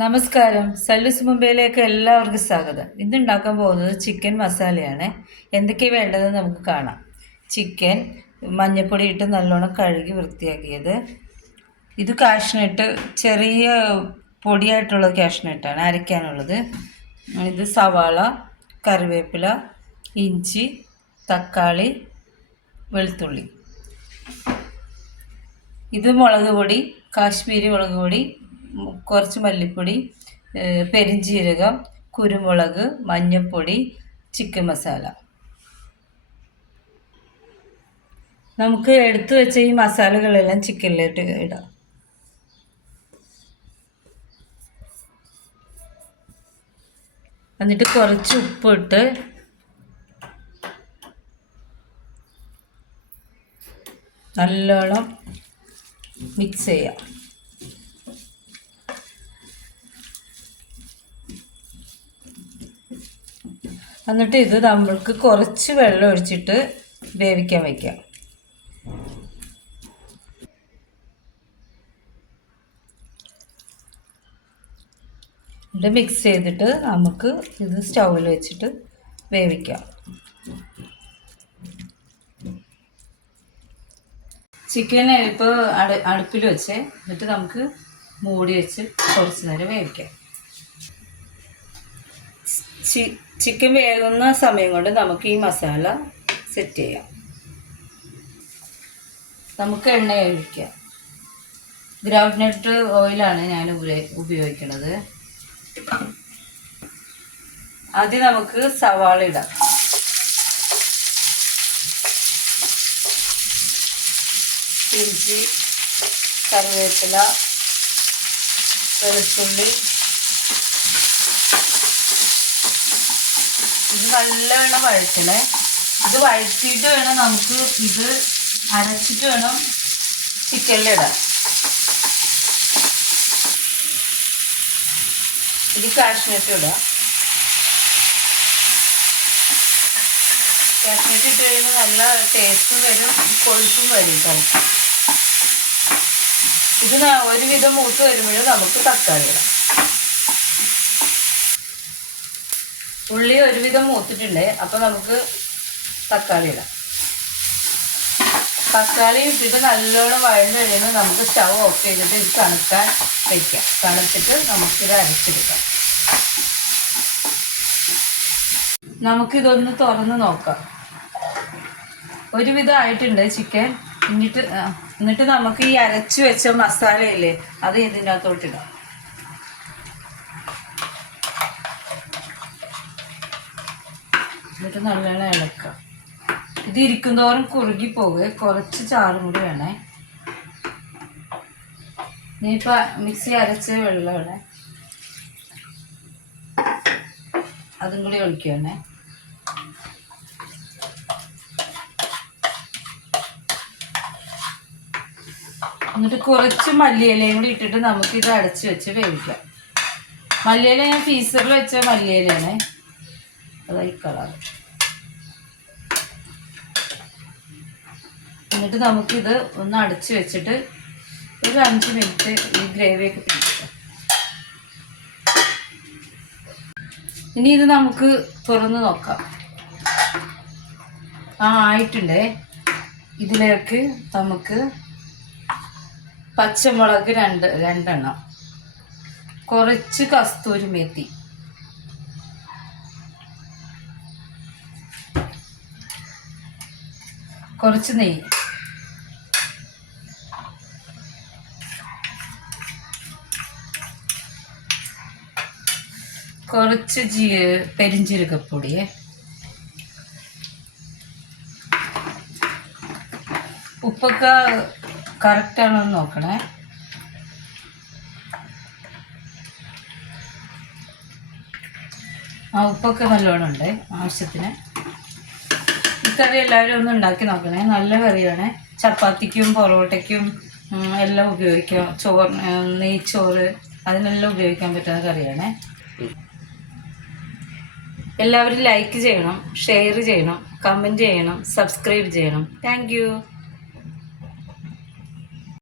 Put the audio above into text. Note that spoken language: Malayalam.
നമസ്കാരം. സല്ലൂസ് മുംബൈയിലേക്ക് എല്ലാവർക്കും സ്വാഗതം. ഇന്ന് ഉണ്ടാക്കാൻ പോകുന്നത് ചിക്കൻ മസാലയാണ്. എന്തൊക്കെയാണ് വേണ്ടതെന്ന് നമുക്ക് കാണാം. ചിക്കൻ മഞ്ഞൾപ്പൊടി ഇട്ട് നല്ലോണം കഴുകി വൃത്തിയാക്കിയത്. ഇത് കാഷ്നട്ട്, ചെറിയ പൊടിയായിട്ടുള്ള കാഷ്നട്ടാണ് അരയ്ക്കാനുള്ളത്. ഇത് സവാള, കറിവേപ്പില, ഇഞ്ചി, തക്കാളി, വെളുത്തുള്ളി. ഇത് മുളക് പൊടി, കാശ്മീരി മുളക് പൊടി, കുറച്ച് മല്ലിപ്പൊടി, പെരിഞ്ജീരകം, കുരുമുളക്, മഞ്ഞൾപ്പൊടി, ചിക്കൻ മസാല. നമുക്ക് എടുത്തു വെച്ച ഈ മസാലകളെല്ലാം ചിക്കനിലേക്ക് ഇടാം. എന്നിട്ട് കുറച്ച് ഉപ്പിട്ട് നല്ലോണം മിക്സ് ചെയ്യാം. എന്നിട്ട് ഇത് നമ്മൾക്ക് കുറച്ച് വെള്ളം ഒഴിച്ചിട്ട് വേവിക്കാൻ വയ്ക്കാം. ഇത് മിക്സ് ചെയ്തിട്ട് നമുക്ക് ഇത് സ്റ്റൗവിൽ വെച്ചിട്ട് വേവിക്കാം. ചിക്കൻ ഇപ്പോൾ അടുപ്പിൽ വെച്ച് എന്നിട്ട് നമുക്ക് മൂടി വെച്ച് കുറച്ച് നേരം വേവിക്കാം. ചിക്കൻ വേകുന്ന സമയം കൊണ്ട് നമുക്ക് ഈ മസാല സെറ്റ് ചെയ്യാം. നമുക്ക് എണ്ണ ഒഴിക്കാം. ഗ്രൗണ്ട് നട്ട് ഓയിലാണ് ഞാൻ ഉപയോഗിക്കുന്നത്. ആദ്യം നമുക്ക് സവാള ഇടാം. ഇഞ്ചി, കറിവേപ്പില, വെളുത്തുള്ളി. ഇത് നല്ലവണ്ണം വഴറ്റണേ. ഇത് വഴറ്റിയിട്ട് വേണം നമുക്ക് ഇത് അരച്ചിട്ട് വേണം ചിക്കനിലിടാൻ. ഇത് കാഷ്നട്ട് ഇടാം. കാഷ്നട്ട് ഇട്ട് കഴിയുമ്പോൾ നല്ല ടേസ്റ്റും വരും, കൊഴുപ്പും വരും. ഇത് ഒരുവിധം മൂത്ത് വരുമ്പോഴും നമുക്ക് തക്കാളി ഇടാം. ഉള്ളി ഒരുവിധം മൂത്തിട്ടുണ്ട്. അപ്പോൾ നമുക്ക് തക്കാളി ഇടാം. തക്കാളി ഇട്ടിട്ട് നല്ലോണം വഴന്ന് കഴിയുമ്പോൾ നമുക്ക് സ്റ്റൗ ഓഫ് ചെയ്തിട്ട് ഇത് തണുക്കാൻ വയ്ക്കാം. തണുത്തിട്ട് നമുക്കിത് അരച്ചെടുക്കാം. നമുക്കിതൊന്ന് തുറന്ന് നോക്കാം. ഒരുവിധം ആയിട്ടുണ്ട് ചിക്കൻ. എന്നിട്ട് നമുക്ക് ഈ അരച്ചു വെച്ച മസാലയില്ലേ, അത് ഇതിൻ്റെ അകത്തോട്ടിടാം. എന്നിട്ട് നല്ലോണം ഇളക്കാം. ഇത് ഇരിക്കും തോറും കുറുകി പോവുക. കുറച്ച് ചാറും കൂടി വേണേ. ഇനിയിപ്പോൾ മിക്സി അരച്ച വെള്ളം വേണേ, അതും കൂടി ഒഴിക്കുകയാണേ. എന്നിട്ട് കുറച്ച് മല്ലിയിലയും കൂടി ഇട്ടിട്ട് നമുക്കിത് അടച്ച് വെച്ച് വേവിക്കാം. മല്ലിയില ഞാൻ ഫ്രീസറിൽ വെച്ച മല്ലിയിലയാണ്. അതായി കളർ. എന്നിട്ട് നമുക്കിത് ഒന്ന് അടച്ച് വെച്ചിട്ട് ഒരു 5 മിനിറ്റ് ഈ ഗ്രേവിയൊക്കെ പിടിക്കാം. ഇനി ഇത് നമുക്ക് തുറന്ന് നോക്കാം. ആയിട്ടുണ്ട്. ഇതിലേക്ക് നമുക്ക് പച്ചമുളക് രണ്ടെണ്ണം, കുറച്ച് കസ്തൂരി മേത്തി, കുറച്ച് നെയ്യ്, കുറച്ച് പെരിഞ്ജീരകപ്പൊടി, ഉപ്പൊക്കെ കറക്റ്റാണോ എന്ന് നോക്കണേ. ഉപ്പൊക്കെ നല്ലോണം ഉണ്ട് ആവശ്യത്തിന്. ഈ കറി എല്ലാവരും ഒന്ന് ഉണ്ടാക്കി നോക്കണേ. നല്ല കറിയാണ്. ചപ്പാത്തിക്കും പൊറോട്ടയ്ക്കും എല്ലാം ഉപയോഗിക്കാം. നെയ്ച്ചോറ് അതിനെല്ലാം ഉപയോഗിക്കാൻ പറ്റുന്ന കറിയാണ്. എല്ലാവരും ലൈക്ക് ചെയ്യണം, ഷെയർ ചെയ്യണം, കമൻറ്റ് ചെയ്യണം, സബ്സ്ക്രൈബ് ചെയ്യണം. Thank you.